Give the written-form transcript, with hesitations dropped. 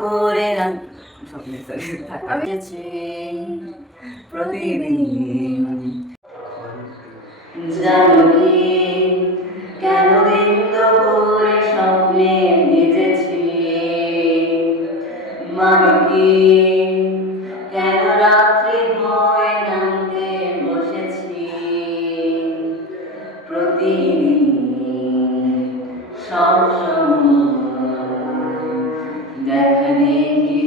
দুপুরে প্রতিদিন জানো কি কেন দিন দুপুরে স্বপ্নে ভিজেছি, মানো কি কেন রাত্রি হয়ে নামতে বসেছি প্রতিদিন সব সময় দেখা দেখি